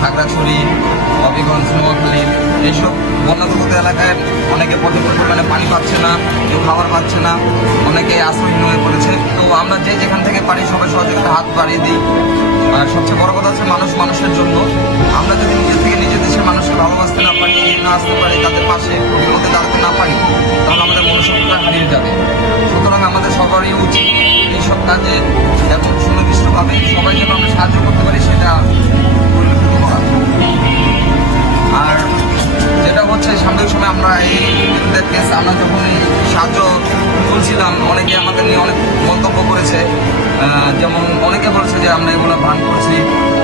খাগড়াছড়ি, হবিগঞ্জ, নোয়াখালী এইসব বন্যা দুর্গত এলাকায় অনেকে পর্যাপ্ত পরিমাণে পানি পাচ্ছে না, কেউ খাবার পাচ্ছে না, অনেকে আশ্রয়হীন হয়ে পড়েছে। তো আমরা যে যেখান থেকে পারি সবাই সহযোগিতা হাত বাড়িয়ে দিই। আর সবচেয়ে বড় কথা হচ্ছে মানুষ মানুষের জন্য। আমরা যদি নিজে থেকে নিজের দেশের মানুষকে ভালোবাসতে না পারি, না আসতে পারি, তাদের পাশে প্রতিরোধে দাঁড়াতে না পারি, তাহলে আমাদের মনুষ্যত্বটা হারিয়ে যাবে। সুতরাং আমাদের সবারই উচিত এইসব কাজে এবং সুনির্দিষ্টভাবে সবাই যেন আমরা সাহায্য করতে পারি সেটা পরিলক্ষিত করা। আর যেটা হচ্ছে সাময়িক সময় আমরা এই কেস আমরা যখন এই সাহায্য তুলছিলাম, অনেকে আমাদের নিয়ে অনেক মন্তব্য করেছে। যেমন অনেকে বলেছে যে আমরা এগুলো ভান করছি,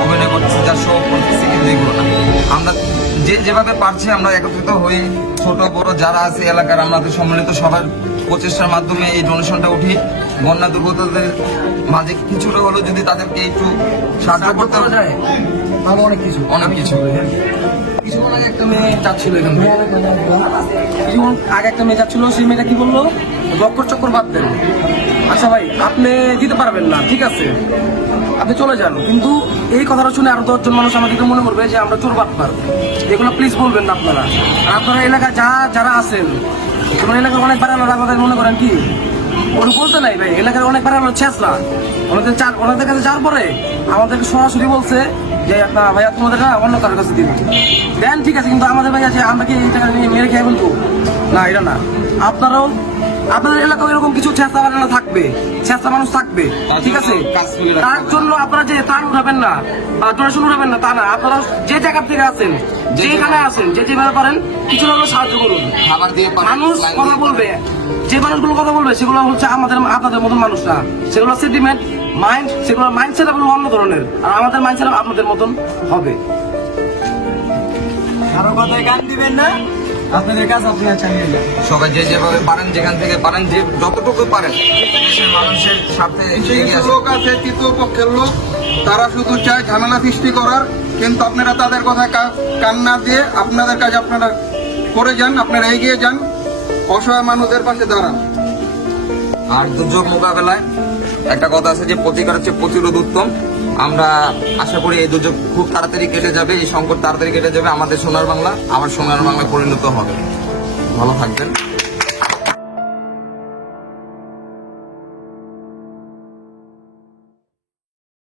অভিনয় করতেছি, যা শো করতেছি, কিন্তু এগুলো না। আমরা যেভাবে পারছি আমরা একত্রিত হই, ছোট বড় যারা আছে এলাকার আমাদের সম্মিলিত সবার প্রচেষ্টার মাধ্যমে এই ডোনেশনটা উঠি। বন্যা দুর্গতদের মাঝে কিছুটা হলেও যদি তাদেরকে একটু সাহায্য করতে যায়, ভালো অনেক কিছু কিছুক্ষণ আগে একটা মেয়ে যাচ্ছিল এখান থেকে, কিছুক্ষণ আগে একটা মেয়ে যাচ্ছিল, সেই মেয়েটা কি বললো, বক্কর চক্কর বাদ দেন। আচ্ছা ভাই, আপনি দিতে পারবেন না, ঠিক আছে, আপনি চলে যান। কিন্তু এই কথাটা শুনে আরো 10 জন মানুষ আমাদেরকে মনে করবে যে আমরা চোর বাটপার। এগুলো প্লিজ বলবেন না আপনারা। আর আপনারা এলাকায় যারা আছেন, তোমার এলাকার অনেক বাড়ানোর আমাদের মনে করেন কি ওরা বলতে নাই ভাই, এলাকার অনেক বাড়ানোর ছেঁচলা ওনাদের কাছে যাওয়ার পরে আমাদেরকে সরাসরি বলছে যে আপনার ভাইয়া তোমাদের অন্য কারোর কাছে দিন দেন, ঠিক আছে, কিন্তু আমাদের ভাইয়া যে আমরা কি এই টাকা নিয়ে মেরে খেয়ে বলবো না, এটা না। আপনারাও আপনাদের এলাকায় এরকম কিছু চেষ্টা বানানো থাকবে, চেষ্টা মানুষ থাকবে, ঠিক আছে, তার জন্য আপনারা যে ত্রাণ উঠাবেন না বা ডোনেশন উঠাবেন না তা না। আপনারা যে জায়গা থেকে আছেন, যেখানে আছেন, যে যেভাবে পারেন কিছু হলেও সাহায্য করুন। মানুষ কথা বলবে, যে মানুষগুলো কথা বলবে সেগুলো হচ্ছে আপনাদের মতন মানুষ না, সেগুলো সেন্টিমেন্ট মাইন্ড, সেগুলো মাইন্ডসেট আপনার অন্য ধরনের, আর আমাদের মাইন্ডসেট আপনাদের মতন হবে। কারো কথায় গান দিবেন না, আপনাদের কাজ আপনারা চালিয়ে যান। সবাই যে যেভাবে পারেন, যেখান থেকে পারেন, যে যতটুকু পারেন দেশের মানুষের সাথে কিছু লোক আছে তৃতীয় পক্ষের লোক, তারা শুধু চায় ঝামেলা সৃষ্টি করার, কিন্তু আপনারা তাদের কথা কান না দিয়ে আপনাদের কাজ আপনারা করে যান, আপনারা এগিয়ে যান, অসহায় মানুষদের পাশে দাঁড়ান। আর দুর্যোগ মোকাবেলায় একটা কথা আছে যে প্রতিকার হচ্ছে প্রতিরোধ উত্তম। আমরা আশা করি এই দুর্যোগ খুব তাড়াতাড়ি কেটে যাবে, এই সংকট তাড়াতাড়ি কেটে যাবে, আমাদের সোনার বাংলা আবার সোনার বাংলায় পরিণত হবে। ভালো থাকবেন।